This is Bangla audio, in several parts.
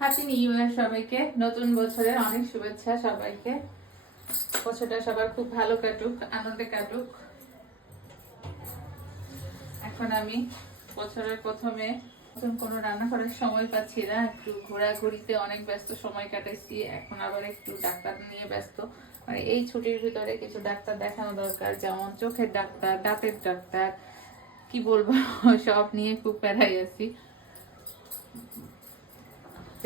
হ্যাপি নিউ ইয়ার সবাইকে, নতুন বছরের অনেক শুভেচ্ছা সবাইকে। বছরটা সবার খুব ভালো কাটুক, আনন্দে কাটুক। এখন আমি বছরের প্রথমে নতুন কোনো রান্না করার সময় পাচ্ছি না, একটু ঘোরাঘুরিতে অনেক ব্যস্ত সময় কাটাইছি। এখন আবার একটু ডাক্তার নিয়ে ব্যস্ত, মানে এই ছুটির ভিতরে কিছু ডাক্তার দেখানো দরকার, যেমন চোখের ডাক্তার, দাঁতের ডাক্তার, কি বলবো সব নিয়ে খুব প্যারাই আছি।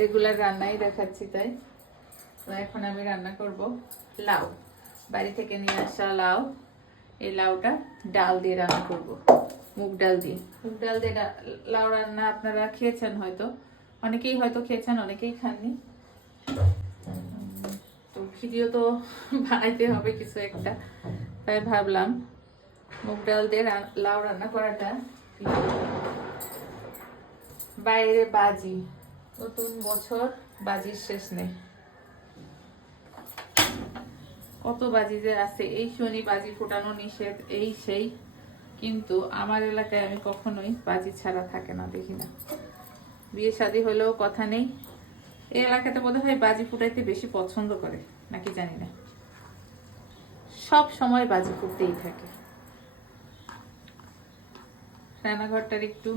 রেগুলার রান্নাই দেখাচ্ছি তাই। তো এখন আমি রান্না করব লাউ, বাড়ি থেকে নিয়ে আসা লাউ। এই লাউটা ডাল দিয়ে রান্না করব, মুগ ডাল দিয়ে। মুগ ডাল দিয়ে লাউ রান্না আপনারা খেয়েছেন হয়তো, অনেকেই হয়তো খেয়েছেন, অনেকেই খাননি। তো ভিডিও তো বানাইতে হবে কিছু একটা, তাই ভাবলাম মুগ ডাল দিয়ে লাউ রান্না করাটা। বাইরে বাজি, নতুন বছর, বাজির শেষ নেই। কত বাজি যে আছে, এই শনি বাজি ফোটানো নিষেধ, এই সেই, কিন্তু আমার এলাকায় আমি কখনোই বাজি ছাড়া থাকে না, দেখি না। বিয়ে শাদী হলেও কথা নেই। এই এলাকাতে বোধ হয় বাজি ফুটাইতে বেশি পছন্দ করে নাকি জানি না, সব সময় বাজি ফুটতেই থাকে। রান্নাঘরটার একটু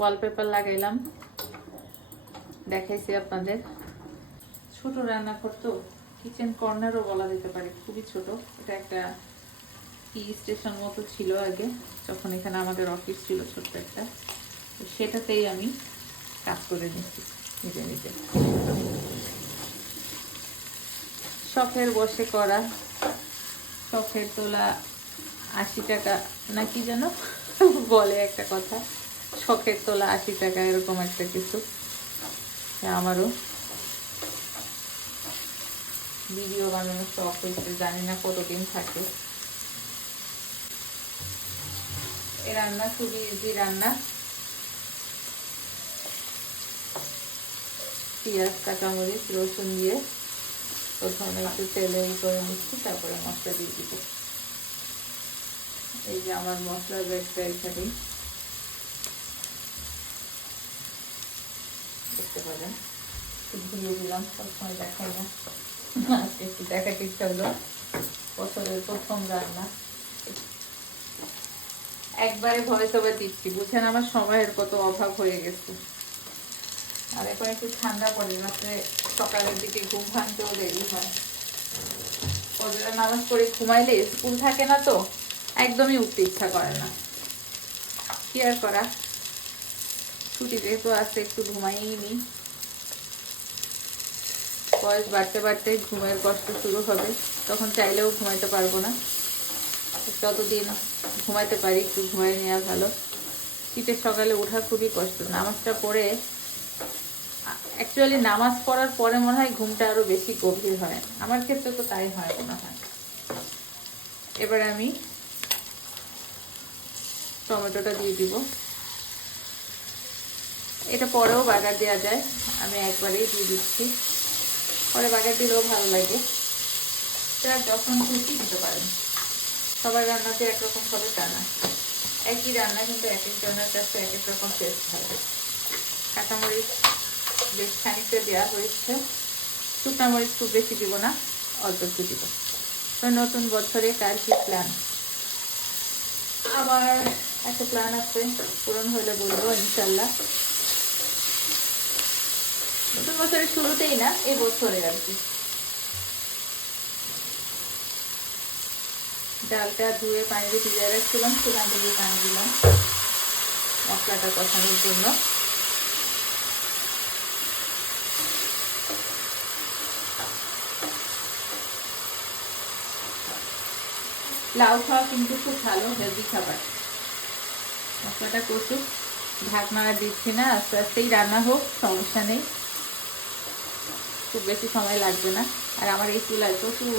ওয়ালপেপার লাগাইলাম, দেখাইছি আপনাদের। ছোট রান্নাঘর তো, কিচেন কর্নারও বলা যেতে পারে, খুবই ছোট। এটা একটা টি স্টেশন মতো ছিল আগে, যখন এখানে আমাদের অফিস ছিল ছোট্ট একটা, তো সেটাতেই আমি কাজ করে নিচ্ছি নিজে নিজে। শখের বসে করা, শখের তোলা 80 টাকা নাকি যেন বলে একটা কথা, শখের তোলা 80 টাকা, এরকম একটা কিছু। আমারও ভিডিও বানানোর শখ হয়েছে, জানি না কতদিন থাকে। এই রান্না খুবই ইজি রান্না। পেঁয়াজ, কাঁচামরিচ, রসুন দিয়ে প্রথমে একটু তেলে করে নিচ্ছি, তারপরে মশলা দিয়ে দিব। এই যে আমার মশলার ব্যাগটা এখানে দেখতে পারেন, ধুয়ে দিলাম, সবসময় দেখাই না, আজকে একটু দেখাতে ইচ্ছা হলো। বছরের প্রথম রান্না, একবারে ভয়েস ওভার দিচ্ছি, বুঝেন আমার সময়ের কত অভাব হয়ে গেছে। আর এখন একটু ঠান্ডা পড়ে, রাত্রে সকালের দিকে ঘুম ভাঙতেও দেরি হয়। ওদের নামাজ পড়ে ঘুমাইলে স্কুল থাকে না, তো একদমই উঠতে ইচ্ছা করে না। কি আর করা, ছুটি যেহেতু আছে একটু ঘুমাইই নি। বয়স বাড়তে বাড়তে ঘুমের কষ্ট শুরু হবে, তখন চাইলেও ঘুমাইতে পারবো না। ততদিন ঘুমাইতে পারি, একটু ঘুমাই নেওয়া ভালো। শীতের সকালে ওঠা খুবই কষ্ট। নামাজটা পড়ে, অ্যাকচুয়ালি নামাজ পড়ার পরে মনে হয় ঘুমটা আরো বেশি গভীর হয়, আমার ক্ষেত্রে তো তাই হয় মনে হয়। এবার আমি টমেটোটা দিয়ে দিব। এটা পরেও বাগার দেওয়া যায়, আমি একবারেই দিয়ে দিচ্ছি, পরে বাগার দিলেও ভালো লাগে। এটা যখন খুশি দিতে পারেন, সবার রান্নাতে একরকম ভাবে তা না, একই রান্না কিন্তু এক একজনের কাছে এক এক রকম টেস্ট হবে। কাঁচামরিচ বেশ খানিকটা দেওয়া হয়েছে, শুকনা মরিচ খুব বেশি দিব না, অল্প একটু দিব। তো নতুন বছরে কার কি প্ল্যান? আমার একটা প্ল্যান আছে, পূরণ হলে বলবো ইনশাল্লাহ। নতুন বছরের শুরুতেই না, এই বছরে আর কি। ডালটা ধুয়ে পানিতে ভিজিয়ে রাখছিলাম, সেখান থেকে পানি দিলাম মশলাটা কষানোর জন্য। লাউ খাওয়া কিন্তু খুব ভালো, হেলদি খাবার। মশলাটা কষুক, ঢাকনা দিচ্ছি না, আস্তে আস্তেই রান্না হোক, সমস্যা নেই, খুব বেশি সময় লাগবে না। আর আমার এই চুলায় প্রচুর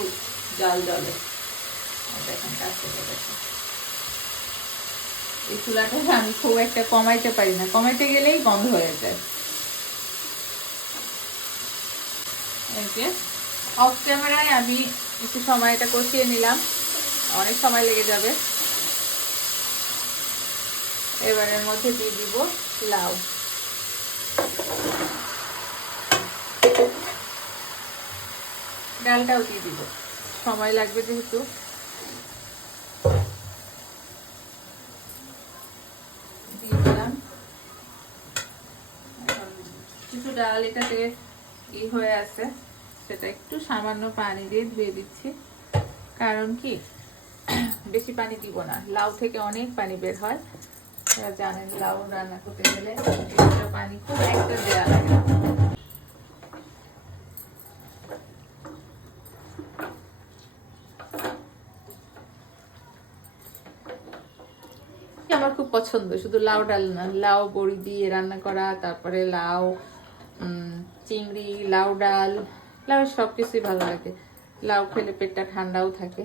জল জ্বলে, দেখেন কাজ থেকে দেখেন। এই চুলাটা আমি খুব একটা কমাইতে পারি না, কমাইতে গেলেই বন্ধ হয়ে যায়। অফ ক্যামেরায় আমি একটু সময় এটা কষিয়ে নিলাম, অনেক সময় লেগে যাবে। এবারের মধ্যে দিয়ে দিব লাউ। ডালটাও দিয়ে দিব, সময় লাগবে যেহেতু। দিয়ে দিলাম কিছু ডাল, এটাতে ই হয়ে আছে, সেটা একটু সামান্য পানি দিয়ে ধুয়ে দিচ্ছি। কারণ কি, বেশি পানি দিব না, লাউ থেকে অনেক পানি বের হয়, জানেন লাউ রান্না করতে গেলে পানি খুব একটা দেওয়া লাগে। আমার খুব পছন্দ, শুধু লাউ ডাল না, লাউ বড়ি দিয়ে রান্না করা, তারপরে লাউ চিংড়ি, লাউ ডাল, লাউ সবকিছুই ভালো লাগে। লাউ খেলে পেটটা ঠান্ডাও থাকে।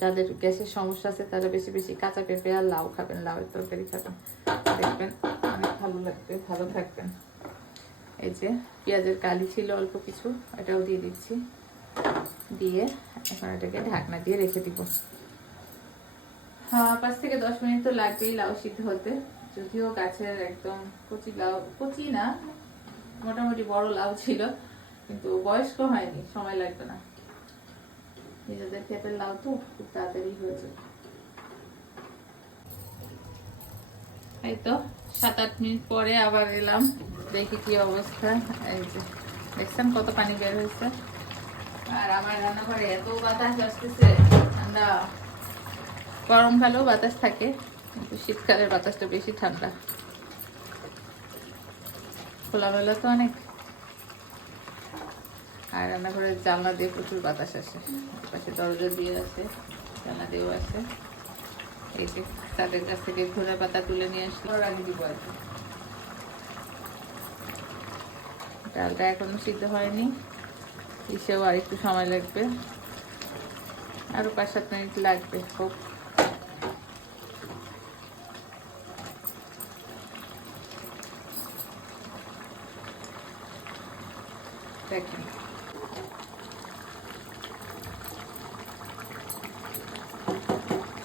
যাদের গ্যাসের সমস্যা আছে তারা বেশি বেশি কাঁচা পেঁপে আর লাউ খাবেন, লাউয়ের তরকারি খাবেন, দেখবেন অনেক ভালো লাগবে, ভালো থাকবেন। এই যে পেঁয়াজের কালি ছিল অল্প কিছু, এটাও দিয়ে দিচ্ছি। দিয়ে এখন এটাকে ঢাকনা দিয়ে রেখে দিব। 5 থেকে 10 মিনিট তো লাগবেই লাউ সিদ্ধ হতে। যদিও গাছের একদম কচি লাউ, কচি না মোটামুটি বড় লাউ ছিল, কিন্তু বয়স্ক হয়নি, সময় লাগবে না। নিজেদের ক্ষেতের লাউ তো খুব তাড়াতাড়ি হয়ে যাবে। এই তো 7-8 মিনিট পরে আবার এলাম, দেখি কি অবস্থা। এই যে দেখছেন কত পানি বের হয়েছে। আর আমার রান্নাঘরে এত বাতাস আসতেছে, ঠান্ডা। গরমকালেও বাতাস থাকে, কিন্তু শীতকালের বাতাসটা বেশি ঠান্ডা। খোলামেলা তো অনেক, আর রান্নাঘরের জানলা দিয়ে প্রচুর বাতাস আসে, পাশে দরজা দিয়ে আছে, জানলা দিয়েও আসে। এই যে তাদের কাছ থেকে ধনে পাতা তুলে নিয়ে আসলো, রাখি দিব আর কি। ডালটা এখনো সিদ্ধ হয়নি, ইসেও আর একটু সময় লাগবে, আরো 5-7 মিনিট লাগবে। হোক, দেখেন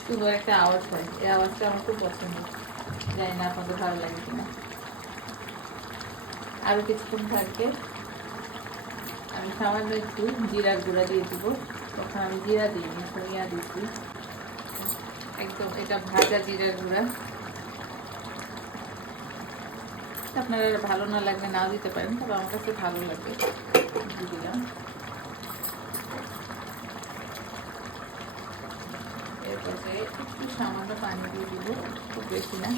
সুন্দর একটা আওয়াজ হয়, এই আওয়াজটা আমার খুব পছন্দ। জানি না আপনাদের ভালো লাগে কিনা। আরো কিছুক্ষণ থাকবে, আমি সামান্য একটু জিরা গুঁড়া দিয়ে দিব। তখন আমি জিরা দিইনি, ধনিয়া দিচ্ছি, একদম এটা ভাজা জিরার গুঁড়া। আপনারা ভালো না লাগলে নাও দিতে পারেন, তবে আমার কাছে ভালো লাগে, দিয়ে দিলাম। এরপরে একটু সামান্য পানি দিয়ে দিব, খুব বেশি না।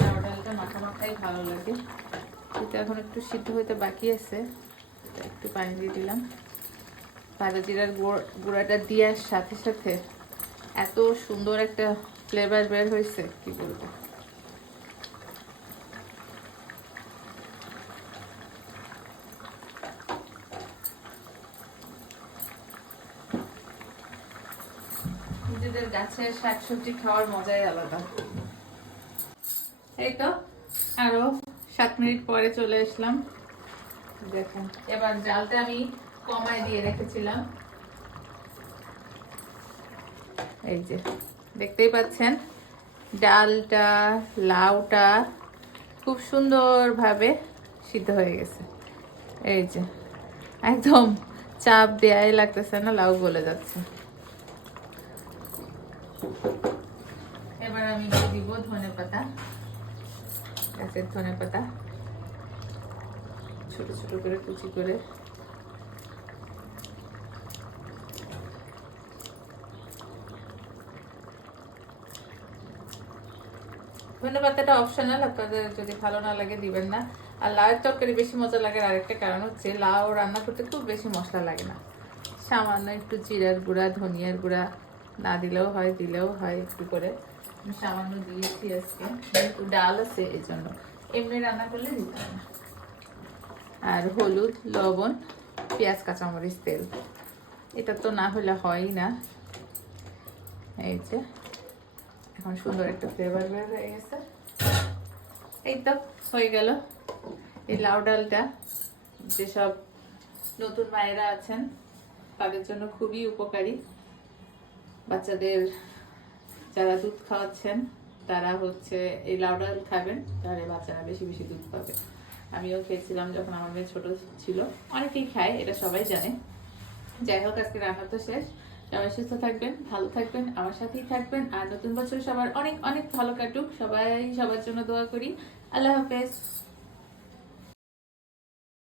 লাউ ডালটা মাখা মাখাই ভালো লাগে, কিন্তু এখন একটু সিদ্ধ হইতে বাকি আছে, একটু পানি দিয়ে দিলাম। ভাজা জিরার গুঁড়াটা দেওয়ার সাথে সাথে এত সুন্দর একটা ফ্লেভার বের হয়েছে, কি বলবো। নিজেদের গাছের শাকসবজি খাওয়ার মজাই আলাদা। এই তো আরো 7 মিনিট পরে চলে আসলাম। দেখেন এবার জালটা আমি কমায় দিয়ে রেখেছিলাম, এই যে দেখতেই পাচ্ছেন ডালটা, লাউটা খুব সুন্দরভাবে সিদ্ধ হয়ে গেছে। এই যে একদম চাপ দেয়াই লাগতেছে না, লাউ গলে যাচ্ছে। এবার আমি দিয়ে দিব ধনেপাতা, গাছের ধনেপাতা ছোট ছোট করে কুচি করে। ধনেপাতাটা অপশনাল, আপনাদের যদি ভালো না লাগে দিবেন না। আর লাউয়ের তরকারি বেশি মজা লাগে আরেকটা কারণ হচ্ছে, লাউ রান্না করতে খুব বেশি মশলা লাগে না, সামান্য একটু জিরার গুঁড়া, ধনিয়ার গুঁড়া না দিলেও হয়, দিলেও হয় একটু করে। আমি সামান্য দিয়েছি আজকে, যেহেতু ডাল আছে এই জন্য, এমনি রান্না করলে দিতে হয় না। আর হলুদ, লবণ, পেঁয়াজ, কাঁচামরিচ, তেল, এটা তো না হলে হয়ই না। এই যে এখন সুন্দর একটা ফ্লেভার বের হয়ে গেছে। এই তো হয়ে গেল এই লাউ ডালটা। যেসব নতুন মায়েরা আছেন তাদের জন্য খুবই উপকারী। বাচ্চাদের যারা দুধ খাওয়াচ্ছেন তারা হচ্ছে এই লাউ ডাল খাবেন, তাহলে বাচ্চারা বেশি বেশি দুধ পাবে। আমিও খেয়েছিলাম যখন আমার মেয়ে ছোট ছিল। অনেকেই খায়, এটা সবাই জানে। যাই হোক, আজকে রান্না তো শেষ। সবাই সুস্থ থাকবেন, ভালো থাকবেন, আমার সাথেই থাকবেন। আর নতুন বছর সবার অনেক অনেক ভালো কাটুক। সবাই সবার জন্য দোয়া করি। আল্লাহ হাফেজ।